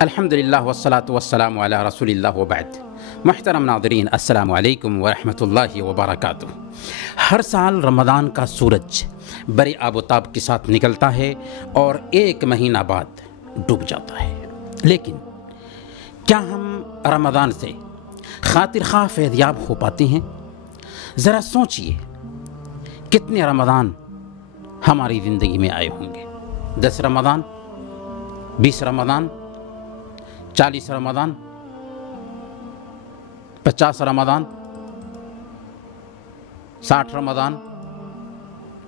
الحمدللہ والصلاۃ والسلام علی رسول اللہ وبعد۔ محترم ناظرین، السلام علیکم ورحمۃ اللہ وبرکاتہ۔ ہر سال رمضان کا سورج بڑے آب و تاب کے ساتھ نکلتا ہے اور ایک مہینہ بعد ڈوب جاتا ہے، لیکن کیا ہم رمضان سے خاطر خواہ فیضیاب ہو پاتے ہیں؟ ذرا سوچئے، کتنے رمضان ہماری زندگی میں آئے ہوں گے؟ 10 رمضان، 20 رمضان، 40 رمضان، 50 رمضان، 60 رمضان۔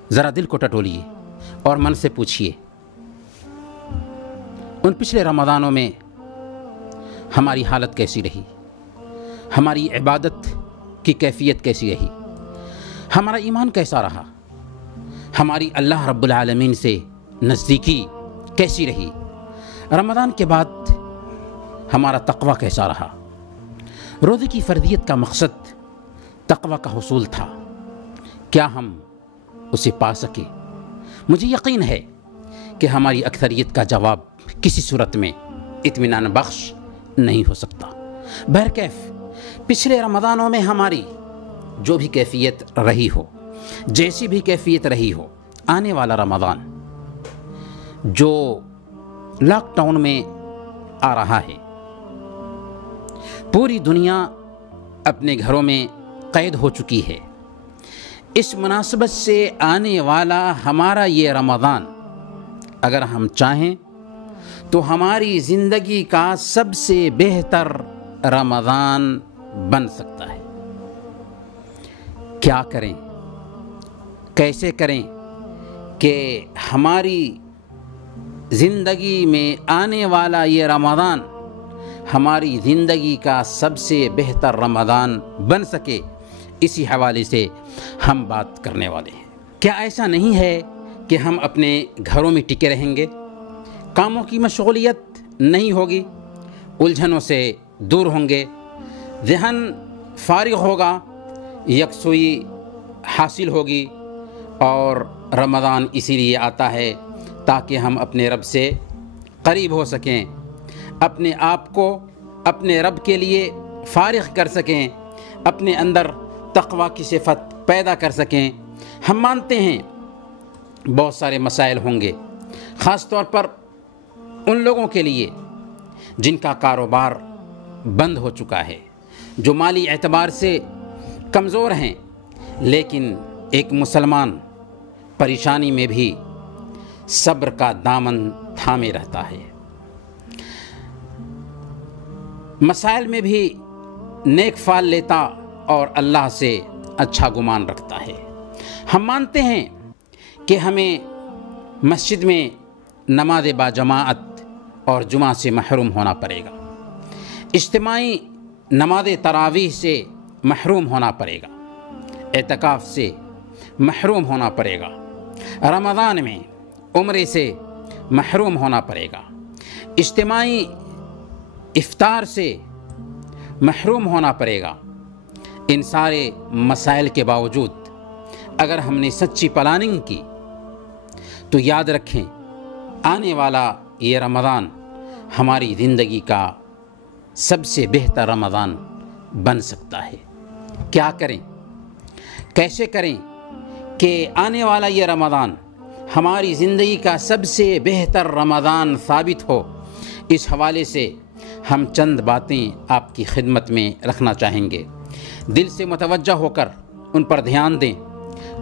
ذرا دل کو ٹٹولیے اور من سے پوچھئے، ان پچھلے رمضانوں میں ہماری حالت کیسی رہی؟ ہماری عبادت کی کیفیت کیسی رہی؟ ہمارا ایمان کیسا رہا؟ ہماری اللہ رب العالمین سے نزدیکی کیسی رہی؟ رمضان کے بعد ہمارا تقوی کیسا رہا؟ روزے کی فرضیت کا مقصد تقوی کا حصول تھا، کیا ہم اسے پا سکے؟ مجھے یقین ہے کہ ہماری اکثریت کا جواب کسی صورت میں اطمینان بخش نہیں ہو سکتا۔ بہرکیف پچھلے رمضانوں میں ہماری جو بھی کیفیت رہی ہو، جیسی بھی کیفیت رہی ہو، آنے والا رمضان جو لاک ڈاؤن میں آ رہا ہے، پوری دنیا اپنے گھروں میں قید ہو چکی ہے، اس مناسبت سے آنے والا ہمارا یہ رمضان اگر ہم چاہیں تو ہماری زندگی کا سب سے بہتر رمضان بن سکتا ہے۔ کیا کریں، کیسے کریں کہ ہماری زندگی میں آنے والا یہ رمضان ہماری زندگی کا سب سے بہتر رمضان بن سکے، اسی حوالے سے ہم بات کرنے والے ہیں۔ کیا ایسا نہیں ہے کہ ہم اپنے گھروں میں ٹکے رہیں گے، کاموں کی مشغولیت نہیں ہوگی، الجھنوں سے دور ہوں گے، ذہن فارغ ہوگا، یکسوئی حاصل ہوگی، اور رمضان اسی لیے آتا ہے تاکہ ہم اپنے رب سے قریب ہو سکیں، اپنے آپ کو اپنے رب کے لیے فارغ کر سکیں، اپنے اندر تقوی کی صفت پیدا کر سکیں۔ ہم مانتے ہیں بہت سارے مسائل ہوں گے، خاص طور پر ان لوگوں کے لیے جن کا کاروبار بند ہو چکا ہے، جو مالی اعتبار سے کمزور ہیں، لیکن ایک مسلمان پریشانی میں بھی صبر کا دامن تھامے رہتا ہے، مسائل میں بھی نیک فال لیتا اور اللہ سے اچھا گمان رکھتا ہے۔ ہم مانتے ہیں کہ ہمیں مسجد میں نماز باجماعت اور جمعہ سے محروم ہونا پڑے گا، اجتماعی نماز تراویح سے محروم ہونا پڑے گا، اعتکاف سے محروم ہونا پڑے گا، رمضان میں عمرے سے محروم ہونا پڑے گا، اجتماعی افطار سے محروم ہونا پڑے گا۔ ان سارے مسائل کے باوجود اگر ہم نے سچی پلاننگ کی تو یاد رکھیں، آنے والا یہ رمضان ہماری زندگی کا سب سے بہتر رمضان بن سکتا ہے۔ کیا کریں، کیسے کریں کہ آنے والا یہ رمضان ہماری زندگی کا سب سے بہتر رمضان ثابت ہو؟ اس حوالے سے ہم چند باتیں آپ کی خدمت میں رکھنا چاہیں گے۔ دل سے متوجہ ہو کر ان پر دھیان دیں،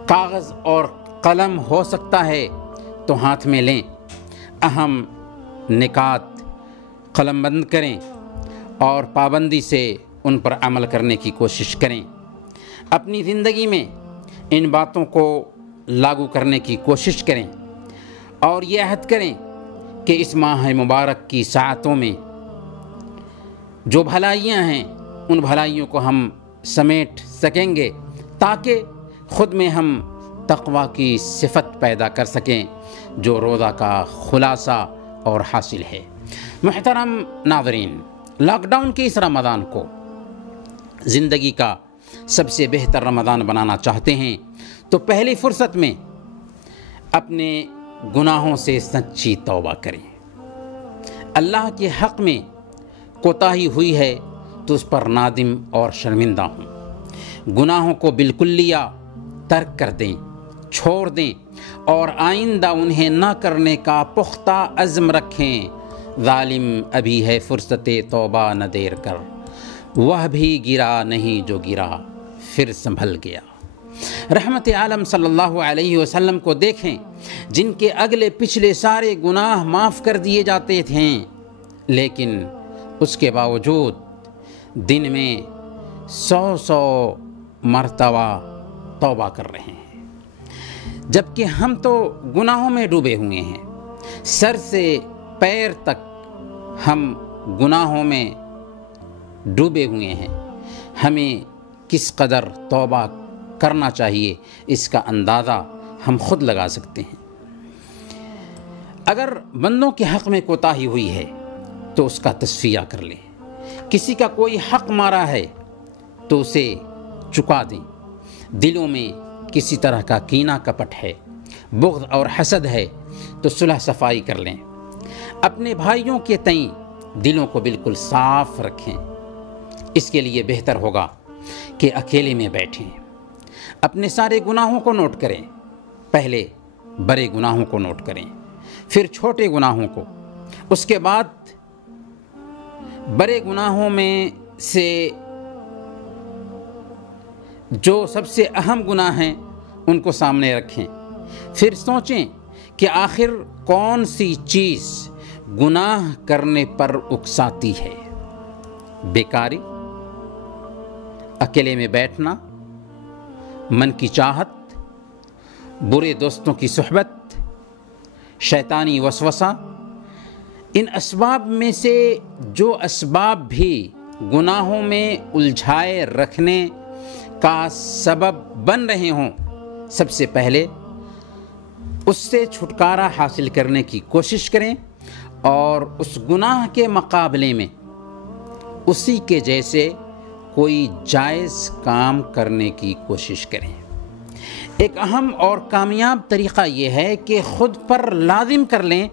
کاغذ اور قلم ہو سکتا ہے تو ہاتھ میں لیں، اہم نکات قلم بند کریں اور پابندی سے ان پر عمل کرنے کی کوشش کریں، اپنی زندگی میں ان باتوں کو لاگو کرنے کی کوشش کریں، اور یہ عہد کریں کہ اس ماہ مبارک کی ساعتوں میں جو بھلائیاں ہیں ان بھلائیوں کو ہم سمیٹ سکیں گے، تاکہ خود میں ہم تقوی کی صفت پیدا کر سکیں جو روزہ کا خلاصہ اور حاصل ہے۔ محترم ناظرین، لاک ڈاؤن کے اس رمضان کو زندگی کا سب سے بہتر رمضان بنانا چاہتے ہیں تو پہلی فرصت میں اپنے گناہوں سے سچی توبہ کریں، اللہ کے حق میں کوتاہی ہوئی ہے تو اس پر نادم اور شرمندہ ہوں۔ گناہوں کو بالکلیہ ترک کر دیں، چھوڑ دیں اور آئندہ انہیں نہ کرنے کا پختہ عزم رکھیں۔ ظالم ابھی ہے فرصت توبہ نہ دیر کر، وہ بھی گرا نہیں جو گرا پھر سنبھل گیا۔ رحمت عالم صلی اللہ علیہ وسلم کو دیکھیں، جن کے اگلے پچھلے سارے گناہ معاف کر دیے جاتے تھے، لیکن اس کے باوجود دن میں 100 مرتبہ توبہ کر رہے ہیں، جبکہ ہم تو گناہوں میں ڈوبے ہوئے ہیں۔ سر سے پیر تک ہم گناہوں میں ڈوبے ہوئے ہیں۔ ہمیں کس قدر توبہ کرنا چاہیے اس کا اندازہ ہم خود لگا سکتے ہیں۔ اگر بندوں کے حق میں کوتاہی ہوئی ہے تو اس کا تصفیہ کر لیں۔ کسی کا کوئی حق مارا ہے تو اسے چکا دیں۔ دلوں میں کسی طرح کا کینہ کپٹ ہے، بغض اور حسد ہے تو صلح صفائی کر لیں۔ اپنے بھائیوں کے تئیں دلوں کو بالکل صاف رکھیں۔ اس کے لیے بہتر ہوگا کہ اکیلے میں بیٹھیں، اپنے سارے گناہوں کو نوٹ کریں۔ پہلے بڑے گناہوں کو نوٹ کریں، پھر چھوٹے گناہوں کو، اس کے بعد بڑے گناہوں میں سے جو سب سے اہم گناہ ہیں ان کو سامنے رکھیں۔ پھر سوچیں کہ آخر کون سی چیز گناہ کرنے پر اکساتی ہے۔ بیکاری، اکیلے میں بیٹھنا، من کی چاہت، برے دوستوں کی صحبت، شیطانی وسوسہ۔ ان اسباب میں سے جو اسباب بھی گناہوں میں الجھائے رکھنے کا سبب بن رہے ہوں، سب سے پہلے اس سے چھٹکارا حاصل کرنے کی کوشش کریں اور اس گناہ کے مقابلے میں اسی کے جیسے کوئی جائز کام کرنے کی کوشش کریں۔ ایک اہم اور کامیاب طریقہ یہ ہے کہ خود پر لازم کر لیں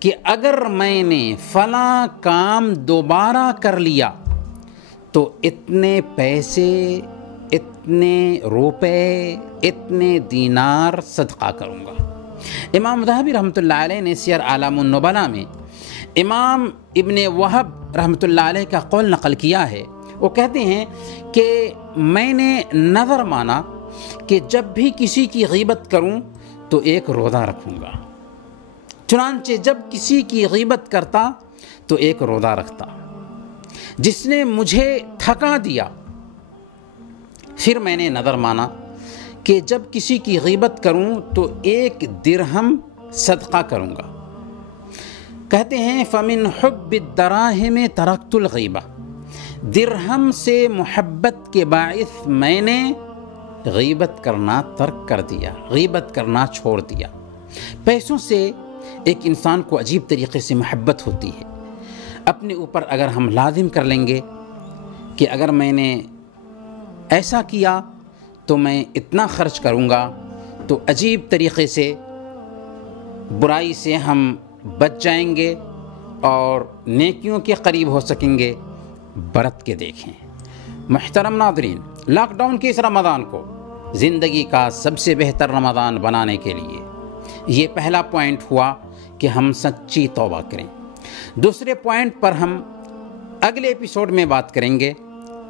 کہ اگر میں نے فلاں کام دوبارہ کر لیا تو اتنے پیسے، اتنے روپے، اتنے دینار صدقہ کروں گا۔ امام ذہبی رحمۃ اللہ علیہ نے سیر اعلام النبلاء میں امام ابن وہب رحمۃ اللہ علیہ کا قول نقل کیا ہے۔ وہ کہتے ہیں کہ میں نے نظر مانا کہ جب بھی کسی کی غیبت کروں تو ایک روزہ رکھوں گا۔ چنانچہ جب کسی کی غیبت کرتا تو ایک روزہ رکھتا۔ جس نے مجھے تھکا دیا، پھر میں نے نظر مانا کہ جب کسی کی غیبت کروں تو 1 درہم صدقہ کروں گا۔ کہتے ہیں فَمِنْ حُبِّ الدَّرَاهِمِ تَرَكْتُ الْغِیبَةَ، درہم سے محبت کے باعث میں نے غیبت کرنا ترک کر دیا، غیبت کرنا چھوڑ دیا۔ پیسوں سے ایک انسان کو عجیب طریقے سے محبت ہوتی ہے۔ اپنے اوپر اگر ہم لازم کر لیں گے کہ اگر میں نے ایسا کیا تو میں اتنا خرچ کروں گا، تو عجیب طریقے سے برائی سے ہم بچ جائیں گے اور نیکیوں کے قریب ہو سکیں گے۔ برت کے دیکھیں۔ محترم ناظرین، لاک ڈاؤن کے اس رمضان کو زندگی کا سب سے بہتر رمضان بنانے کے لیے یہ پہلا پوائنٹ ہوا کہ ہم سچی توبہ کریں۔ دوسرے پوائنٹ پر ہم اگلے ایپیسوڈ میں بات کریں گے۔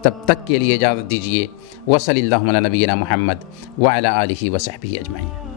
تب تک کے لیے اجازت دیجیے۔ وصلی اللہ علی نبینا محمد وعلی آلہ وصحبہ اجمعین۔